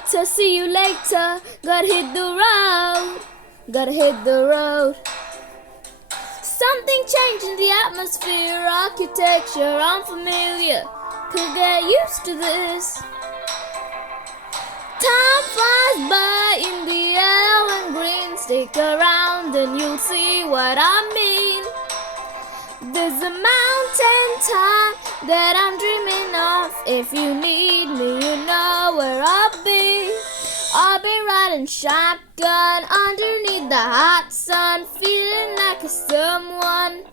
later, see you later. Gotta hit the road, gotta hit the road. Something changed in the atmosphere, architecture unfamiliar. Could get used to this. Time flies by in the yellow and green. Stick around and you'll see what I mean. There's a mountain top that I'm dreaming of. If you need me, you know where I'll be. I'll be riding shotgun underneath the hot sun, feeling like a someone.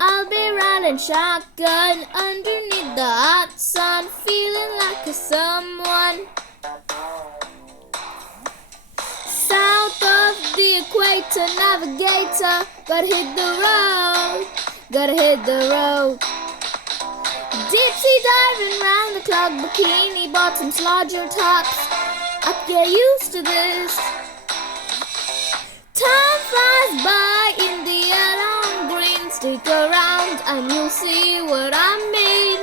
I'll be riding shotgun underneath the hot sun, feeling like a someone. South of the equator, navigator, gotta hit the road, gotta hit the road. Deep sea diving round the clock, bikini bottoms, larger tops. I get used to this. Time flies by in the yellow and green. Stick around and you'll see what I mean.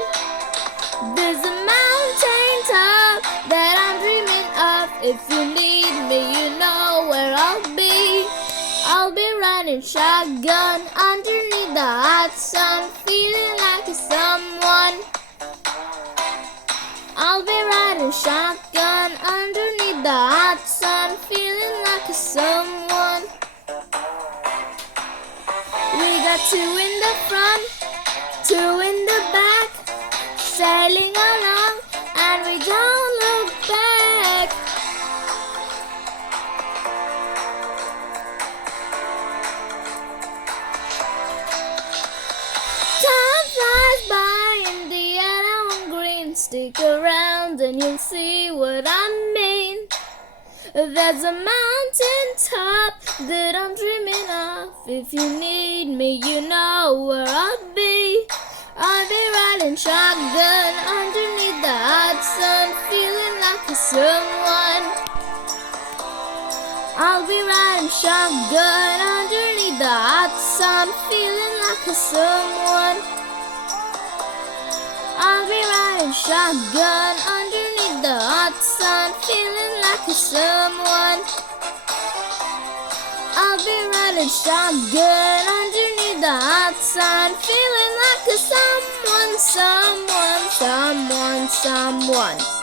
There's a mountain top that I'm dreaming of. If you need me, you know where I'll be. I'll be riding shotgun underneath the hot sun, feeling like a someone. I'll be riding shotgun underneath the hot sun, feeling like a someone. We got two in the front, two in the back, sailing along and we don't look back. Time flies by in the yellow and green. Stick around and you'll see what I mean. There's a mountain top that I'm dreaming of. If you need me, you know where I'll be. I'll be riding shotgun underneath the hot sun, feeling like a someone. I'll be riding shotgun underneath the hot sun, feeling like a someone. I'll be riding shotgun underneath the hot sun, feeling like a someone. I'll be riding shotgun underneath the hot sun, feeling like a someone, someone, someone, someone.